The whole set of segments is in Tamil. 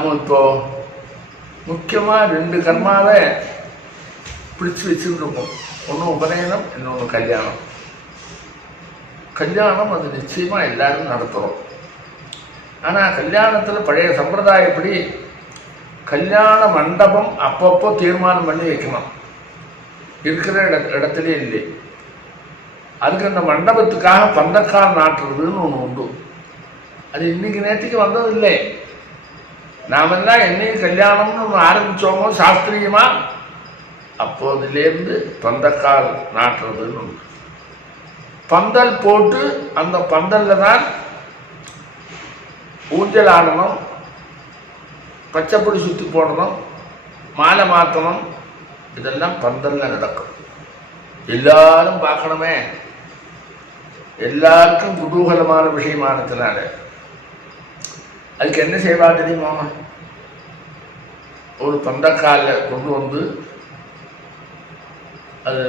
நம்ம இப்போ முக்கியமாக 2 கர்மாவை பிடிச்சி வச்சுட்டு இருக்கோம். ஒன்று உபநயனம், இன்னொன்று கல்யாணம். கல்யாணம் அது நிச்சயமாக எல்லாரும் நடத்துகிறோம். ஆனால் கல்யாணத்தில் பழைய சம்பிரதாயப்படி கல்யாண மண்டபம் அப்பப்போ தீர்மானம் பண்ணி வைக்கணும். இருக்கிற இடத்துலே இல்லை. அதுக்கு அந்த மண்டபத்துக்காக பந்தக்கால் நாட்டுறதுன்னு ஒன்று உண்டு. அது இன்னைக்கு நேற்றுக்கு வந்ததில்லை. நாமெல்லாம் என்னைக்கு கல்யாணம்னு ஒன்று ஆரம்பித்தோமோ சாஸ்திரியமாக, அப்போதுலேருந்து பந்தக்கால் நாட்டுறதுன்னு உண்டு. பந்தல் போட்டு அந்த பந்தலில் தான் ஊஞ்சல் ஆடணும், பச்சைப்பொடி சுற்றி போடணும், மாலை மாற்றணும். இதெல்லாம் பந்தலில் நடக்கும். எல்லாரும் பார்க்கணுமே, எல்லாருக்கும் குதூகலமான விஷயமானதுனால அதுக்கு என்ன செய்வா தெரியுமா? ஒரு பந்தக்காலில் கொண்டு வந்து அது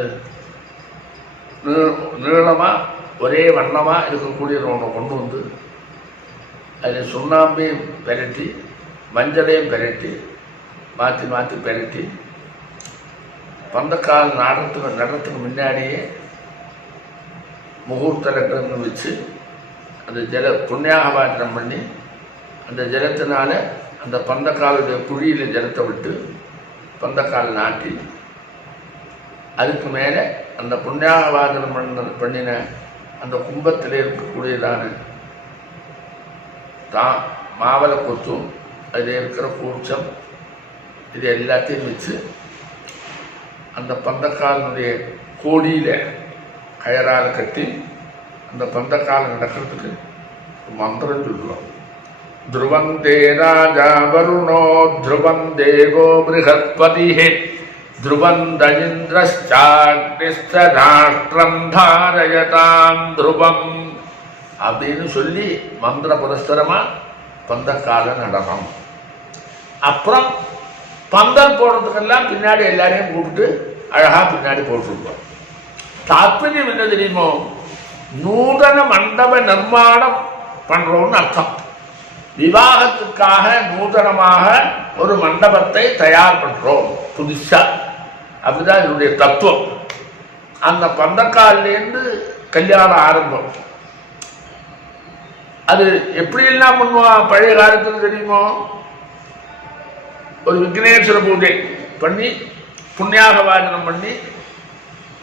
நீளமாக ஒரே வண்ணமாக இருக்கக்கூடியது ஒன்று கொண்டு வந்து அதில் சுண்ணாம்பையும் பெரட்டி மஞ்சளையும் பெரட்டி மாற்றி மாற்றி பெரட்டி பந்தக்கால் நடத்துக்கு முன்னாடியே முகூர்த்த லக்னம் வச்சு அந்த புண்ணியாகவாச்சனம் பண்ணி அந்த ஜலத்தினால அந்த பந்தக்காலுடைய குழியில் ஜலத்தை விட்டு பந்தக்கால் நாட்டி அதுக்கு மேலே அந்த புண்ணியாகவாச்சனம் பண்ணின அந்த கும்பத்தில் இருக்கக்கூடியதான மாவளை கொத்தும் அதில் இருக்கிற கூர்ச்சம் இது எல்லாத்தையும் வச்சு அந்த பந்தக்காலினுடைய கோடியில் கயரால் கட்டி அந்த பந்தக்காலம் நடக்கிறதுக்கு மந்திரம் சொல்லுவோம். த்ருவந்தே ராஜா வருணோ த்ருவம் தேவோ ப்ருஹஸ்பதி த்ருவந்தஜிந்திரஷ்டாக்னிஸ்தராஷ்ட்ரம் தாரயதாம் த்ருவம் அப்படின்னு சொல்லி மந்திர புரஸ்தரமாக பந்தக்கால நடனம். அப்புறம் பந்தல் போடுறதுக்கெல்லாம் பின்னாடி எல்லாரையும் கூப்பிட்டு அழகாக பின்னாடி போட்டுருக்கோம். தாத்பரியம் என்ன தெரியுமோ? நூதன மண்டப நிர்மாணம் பண்ணுறோம்னு அர்த்தம். விவாகத்துக்காக நூதனமாக ஒரு மண்டபத்தை தயார் பண்ணுறோம் புதுசா. அப்படிதான் என்னுடைய தத்துவம். அந்த பந்தக்காலிலேருந்து கல்யாணம் ஆரம்பம். அது எப்படியெல்லாம் பண்ணுவான் பழைய காலத்தில் தெரியுமோ? ஒரு விக்னேஸ்வர பூஜை பண்ணி புண்ணியாக வாஜனம் பண்ணி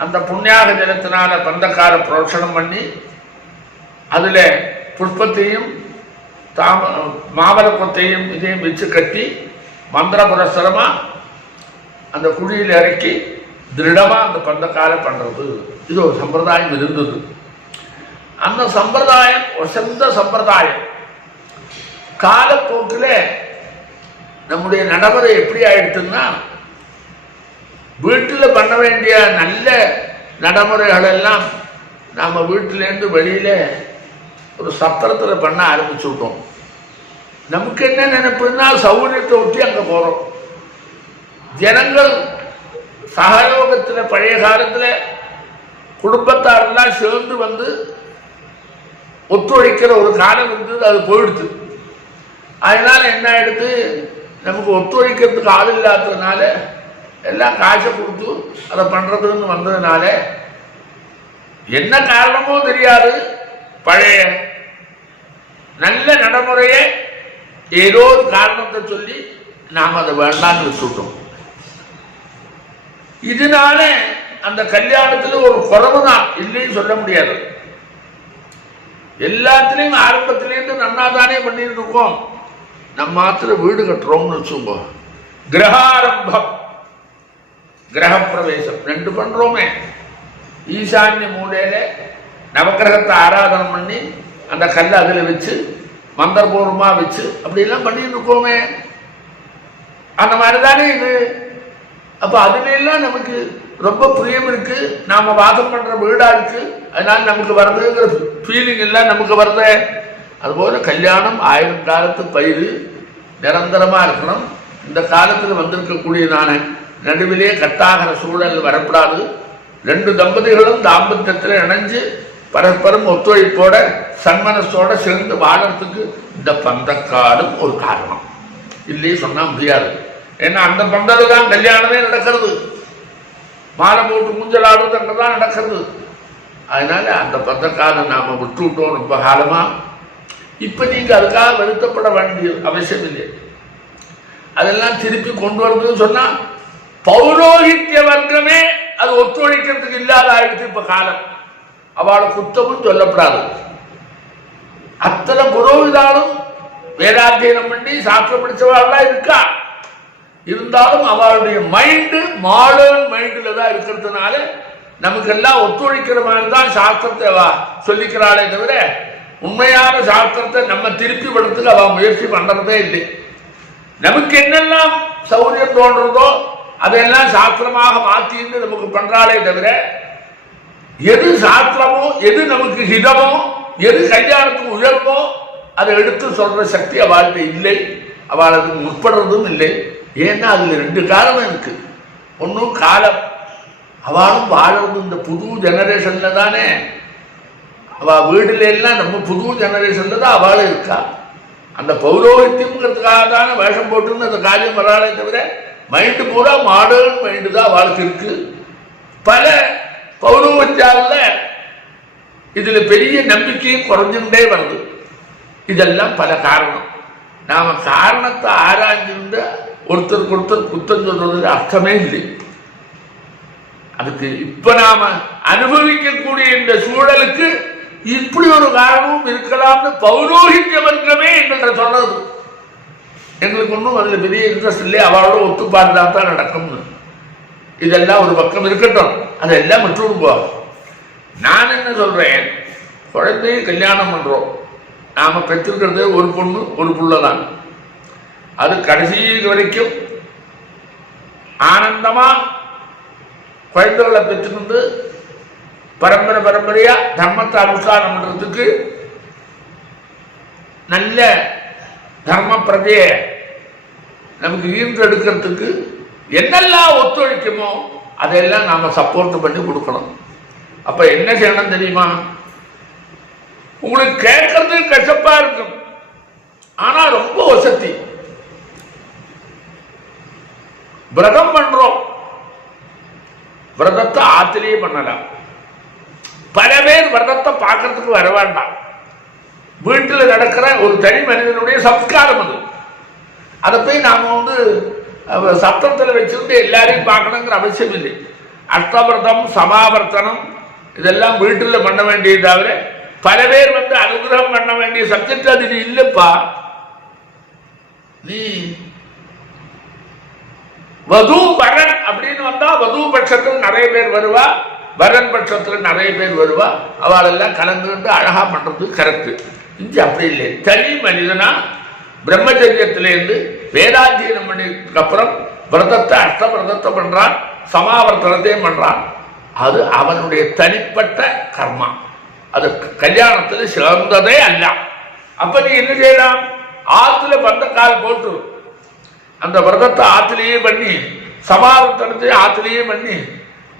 அந்த புண்ணியாக ஜலத்தினால பந்தக்கால புரோஷனம் பண்ணி அதில் புஷ்பத்தையும் மாமலப்பத்தையும் இதையும் வச்சு கட்டி மந்திர புரஸ்தரமாக அந்த குழியில் இறக்கி திருடமாக அந்த பந்தக்கால பண்ணுறது. இது ஒரு சம்பிரதாயம் இருந்தது. அந்த சம்பிரதாயம் வசந்த சம்பிரதாயம். காலப்போக்கில் நம்முடைய நடைமுறை எப்படி ஆயிடுச்சுன்னா, வீட்டில் பண்ண வேண்டிய நல்ல நடைமுறைகள் எல்லாம் நம்ம வீட்டிலேருந்து வெளியில் ஒரு சத்திரத்தில் பண்ண ஆரம்பிச்சு விட்டோம். நமக்கு என்ன நினைப்புன்னா, சௌகரியத்தை ஒட்டி அங்கே போகிறோம். ஜனங்கள் சகயோகத்தில் பழைய காலத்தில் குடும்பத்தாரெல்லாம் சேர்ந்து வந்து ஒத்துழைக்கிற ஒரு காலம் இருந்தது. அது போயிடுது. அதனால என்ன ஆயிடுது, நமக்கு ஒத்துழைக்கிறதுக்கு ஆள் இல்லாததுனால எல்லாம் காசை கொடுத்து அதை பண்ணுறதுன்னு வந்ததுனால என்ன காரணமோ தெரியாது, பழைய நல்ல நடைமுறையை ஏதோ ஒரு காரணத்தை சொல்லி நாம் அதை வேண்டான்னு வச்சுட்டோம். இதனால அந்த கல்யாணத்தில் ஒரு குறவு தான் இல்லைன்னு சொல்ல முடியாது. எல்லாத்துலேயும் ஆரம்பத்திலேருந்து நன்னா தானே பண்ணிட்டு இருக்கோம். நம்ம மாத்திர வீடு கட்டுறோம்னு வச்சுக்கோ, கிரகாரம்பம் கிரகப்பிரவேசம் 2 பண்ணுறோமே. ஈசான்ய மூலையில நவக்கிரகத்தை ஆராதனை பண்ணி அந்த கல்லை அதில் வச்சு மந்திரபூர்வமாக வச்சு அப்படிலாம் பண்ணிட்டு இருக்கோமே. அந்த மாதிரி தானே இது. அப்போ அதுலாம் நமக்கு ரொம்ப பிரியம் இருக்கு. நாம வாசம் பண்ற வீடா இருக்கு. அதனால நமக்கு வருதுங்கிற ஃபீலிங் எல்லாம் நமக்கு வருது. அதுபோல கல்யாணம் 1000 காலத்து பயிர் நிரந்தரமா இருக்கணும். இந்த காலத்தில் வந்திருக்கக்கூடியதான நடுவிலே கட்டாகிற சூழல் வரக்கூடாது. 2 தம்பதிகளும் தாம்பத்தியத்தில் இணைஞ்சு பரஸ்பரம் ஒத்துழைப்போட சன்மனசோட சேர்ந்து வாழறதுக்கு இந்த பந்தக்காலம் ஒரு காரணம். இல்லையே சொன்னா முடியாது. ஏன்னா அந்த பந்தல் தான் கல்யாணமே நடக்கிறது, மாலை போட்டு ஊஞ்சல் ஆடுறது அங்கதான் நடக்கிறது. அதனால அந்த பந்தக்கால நாம விட்டு விட்டோம் ரொம்ப காலமா. இப்ப நீங்க அதுக்காக வருத்தப்பட வேண்டிய அவசியம் இல்லை. அதெல்லாம் திருப்பி கொண்டு வரதுன்னு சொன்னா பௌரோகித்ய வர்க்கமே அது ஒத்துழைக்கிறதுக்கு இல்லாத ஆயிடுச்சு இப்ப காலம். அவளை குத்தமும் சொல்லப்படாது. அத்தனை புரோகிதாலும் வேதாத்தியனம் பண்ணி சாஸ்திரம் படிச்சவாள்லாம் இருக்கா. இருந்தாலும் அவளுடைய மைண்டு மாடர்ன் மைண்டில் தான் இருக்கிறதுனால நமக்கெல்லாம் ஒத்துழைக்கிற மாதிரி தான் சாஸ்திரத்தை சொல்லிக்கிறாளே தவிர உண்மையான சாஸ்திரத்தை நம்ம திருப்பி படுறதுக்கு அவ முயற்சி பண்றதே இல்லை. நமக்கு என்னெல்லாம் சௌரியம் தோன்றதோ அதெல்லாம் சாஸ்திரமாக மாற்றின்னு நமக்கு பண்றாளே தவிர எது சாஸ்திரமோ எது நமக்கு ஹிதமோ எது கல்யாணத்துக்கு உயர்வோ அதை எடுத்து சொல்ற சக்தி அவள்கிட்ட இல்லை. அவள் அதுக்கு முற்படுறதும் இல்லை. ஏன்னா அதுல ரெண்டு காரணம் இருக்கு. ஒன்றும் காலம், அவளும் வாழறது இந்த புது ஜெனரேஷன்ல தானே. அவ வீடுல எல்லாம் நம்ம புது ஜெனரேஷன்ல தான் அவளும் இருக்கா. அந்த பௌரோகித்யம்ங்கிறதுக்காக தானே வேஷம் போட்டுன்னு அந்த காரியம் வராளே தவிர மைண்டு பூரா மாடர்ன் மைண்டு தான் அவளுக்கு இருக்கு. பல பௌரோகித்யால இதுல பெரிய நம்பிக்கையும் குறைஞ்சுட்டே வருது. இதெல்லாம் பல காரணம். நாம காரணத்தை ஆராய்ஞ்சிருந்த ஒருத்தருக்கு ஒருத்தர் குத்தம் சொல்றதுல அர்த்தமே இல்லை. அதுக்கு இப்ப நாம அனுபவிக்கக்கூடிய இந்த சூழலுக்கு இப்படி ஒரு காரணமும் இருக்கலாம்னு பௌரோகித்ய வர்க்கமே எங்கள்கிட்ட சொல்றது. எங்களுக்கு ஒன்றும் அதுல பெரிய இன்ட்ரெஸ்ட் இல்லை, அவளோட ஒத்து பார்த்தா தான் நடக்கும்னு. இதெல்லாம் ஒரு பக்கம் இருக்கட்டும், அதெல்லாம் விட்டுடும் போ. நான் என்ன சொல்றேன், குழந்தைய கல்யாணம் பண்றோம், நாம பெற்றிருக்கிறது ஒரு பொண்ணு ஒரு புள்ளதான். அது கடைசி வரைக்கும் ஆனந்தமா குழந்தைகளை பெற்றுக்கொண்டு பரம்பரை பரம்பரையா தர்மத்தை அனுஷ்டானம் பண்றதுக்கு நல்ல தர்ம பிரஜைய நமக்கு ஈன்றெடுக்கிறதுக்கு என்னெல்லாம் ஒத்துழைக்குமோ அதெல்லாம் நாம சப்போர்ட் பண்ணி கொடுக்கணும். அப்ப என்ன செய்யணும் தெரியுமா? உங்களுக்கு கேட்கறது கஷ்டப்பா இருக்கும், ஆனா ரொம்ப வசதி. விரதம் பண்றோம், விரதத்தை ஆத்திலேயே பண்ணலாம். பல பேர் விரதத்தை பார்க்கறதுக்கு வர வேண்டாம். வீட்டில் நடக்கிற ஒரு தனி மனிதனுடைய சம்ஸ்காரம் அது. அதை போய் நாம சப்தத்தில் வச்சுட்டு எல்லாரையும் பார்க்கணுங்கிற அவசியம் இல்லை. அஷ்டவிரதம் சமாவர்த்தனம் இதெல்லாம் வீட்டில் பண்ண வேண்டியது தவிர பல பேர் அனுகிரகம் பண்ண வேண்டிய சப்ஜெக்ட் அது இல்லப்பா. நீ வது வரன் அப்படின்னு வந்தா வது பட்சத்தில் நிறைய பேர் வருவா, வரன் பட்சத்தில் நிறைய பேர் வருவா. அவளெல்லாம் கலந்துட்டு அழகா பண்றது கரெக்ட். இஞ்சி அப்படி இல்லை. தனி மனிதனா பிரம்மச்சரியத்திலேருந்து வேதாத்தியனம் பண்ணதுக்கு அப்புறம் விரதத்தை அஷ்ட விரதத்தை பண்றான், சமாவர்த்தனத்தையும் பண்றான். அது அவனுடைய தனிப்பட்ட கர்மா. அது கல்யாணத்தில் சிறந்ததே அல்ல. அப்ப நீ என்ன செய்யலாம்? ஆத்துல பந்த கால் போட்டு அந்த விரதத்தை ஆத்திலேயே பண்ணி சமாவர்த்தனத்தை ஆத்திலேயே பண்ணி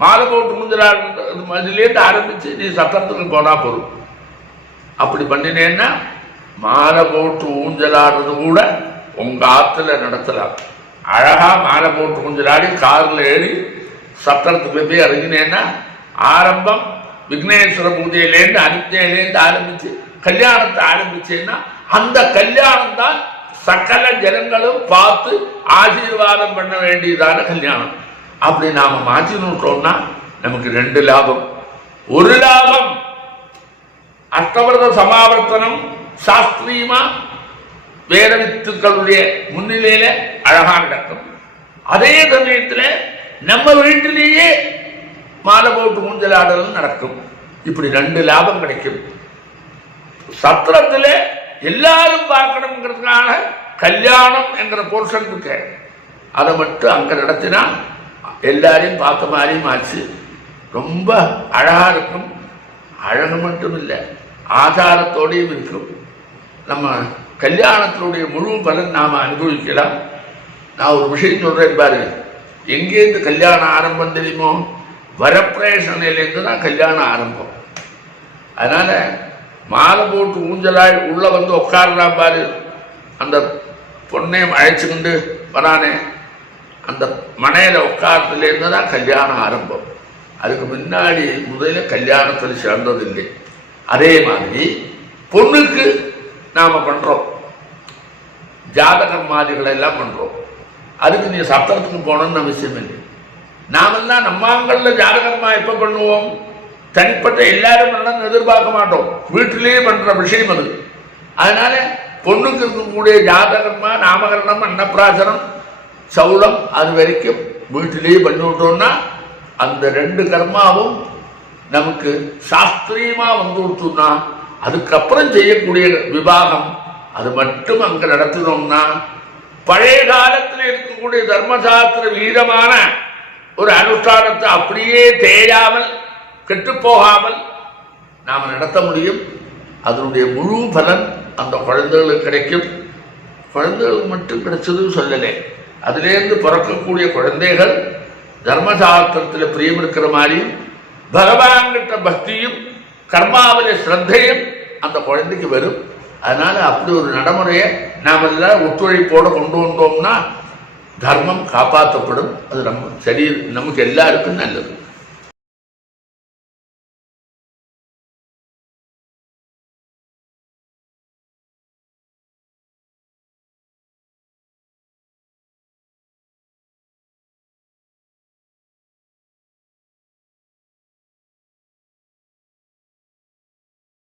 மாலை போட்டு முந்திலேருந்து ஆரம்பிச்சு நீ சத்தத்துக்கு போனா போதும். அப்படி பண்ணினேன்னா மாலை போட்டு ஊஞ்சலாடுறது கூட உங்க ஆத்துல நடத்தலாம். அழகா மாலை போட்டு ஊஞ்சலாடி கார்ல ஏறி சத்திரத்துக்கு போய் இறங்கினேன்னா ஆரம்பம் விக்னேஸ்வர பூஜையிலேருந்து அனுஜையிலேருந்து ஆரம்பிச்சு கல்யாணத்தை ஆரம்பிச்சேன்னா அந்த கல்யாணம் தான் சகல ஜனங்களும் பார்த்து ஆசீர்வாதம் பண்ண வேண்டியதான கல்யாணம். அப்படி நாம மாற்றினோம்னா நமக்கு ரெண்டு லாபம். ஒரு லாபம், அஷ்டவிரத சமாவர்த்தனம் சாஸ்திரியமா வேத வித்துக்களுடைய முன்னிலையில அழகா நடக்கும். அதே சமயத்துல நம்ம வீட்டிலேயே மாலை போட்டு மூஞ்சலாடல் நடக்கும். இப்படி ரெண்டு லாபம் கிடைக்கும். சத்திரத்துல எல்லாரும் பார்க்கணுங்கிறதுக்காக கல்யாணம் என்கிற போர்ஷன் இருக்கு, அதை மட்டும் அங்க நடத்தினா எல்லாரையும் பார்த்த மாதிரியும் ஆச்சு. ரொம்ப அழகா இருக்கும். அழகு மட்டும் இல்லை, ஆச்சாரத்தோடையும் இருக்கும். நம்ம கல்யாணத்தினுடைய முழு பலன் நாம அனுபவிக்கலாம். நான் ஒரு விஷயம் சொல்றேன் பாரு. எங்கேருந்து கல்யாணம் ஆரம்பம் தெரியுமோ? வரப்பிரேஷனையிலேருந்து தான் கல்யாணம் ஆரம்பம். அதனால மாலை போட்டு ஊஞ்சலாய் உள்ள உட்காரலாம் பாரு. அந்த பொண்ணையும் அழைச்சிக்கிண்டு வரானே, அந்த மனையில உட்காரத்துலேருந்து தான் கல்யாணம் ஆரம்பம். அதுக்கு முன்னாடி முதல்ல கல்யாணத்தில் சேர்ந்ததில்லை. அதே மாதிரி பொண்ணுக்கு நாம பண்றோம் ஜாதகர்மாதிகளை எல்லாம் பண்றோம். அதுக்கு நீ சத்திரத்துக்கு போகணும்னு அவசியம் இல்லை. நாமெல்லாம் நம்மாங்கள்ல ஜாதகர்மா எப்ப பண்ணுவோம்? தனிப்பட்ட எல்லாரும் பண்ணணும்னு எதிர்பார்க்க மாட்டோம். வீட்டிலேயே பண்ற விஷயம் அது. அதனால பொண்ணுக்கு இருக்கக்கூடிய ஜாதகர்மா, நாமகரணம், அன்னப்பிராசனம், சௌலம் அது வரைக்கும் வீட்டிலேயே பண்ணி விட்டோம்னா அந்த 2 கர்மாவும் நமக்கு சாஸ்திரியமா வந்து விட்டோம்னா அதுக்கப்புறம் செய்யக்கூடிய விவாகம் அது மட்டும் அங்க நடத்தினோம்னா பழைய காலத்தில் இருக்கக்கூடிய தர்மசாஸ்திர வீரமான ஒரு அனுஷ்டானத்தை அப்படியே தேயாமல் கெட்டுப்போகாமல் நாம் நடத்த முடியும். அதனுடைய முழு பலன் அந்த குழந்தைகளுக்கு கிடைக்கும். குழந்தைகளுக்கு மட்டும் கிடைச்சதும் சொல்லலை, அதிலேருந்து பிறக்கக்கூடிய குழந்தைகள் தர்மசாஸ்திரத்தில் பிரியம் இருக்கிற மாதிரியும் பகவான்கிட்ட பக்தியும் கர்மாவில ஸ்ரத்தையும் அந்த குழந்தைக்கு வரும். அதனால அப்படி ஒரு நடைமுறையை நாம் எல்லாம் ஒத்துழைப்போடு கொண்டு வந்தோம்னா தர்மம் காப்பாற்றப்படும். அது நமக்கு எல்லாருக்கும் நல்லது.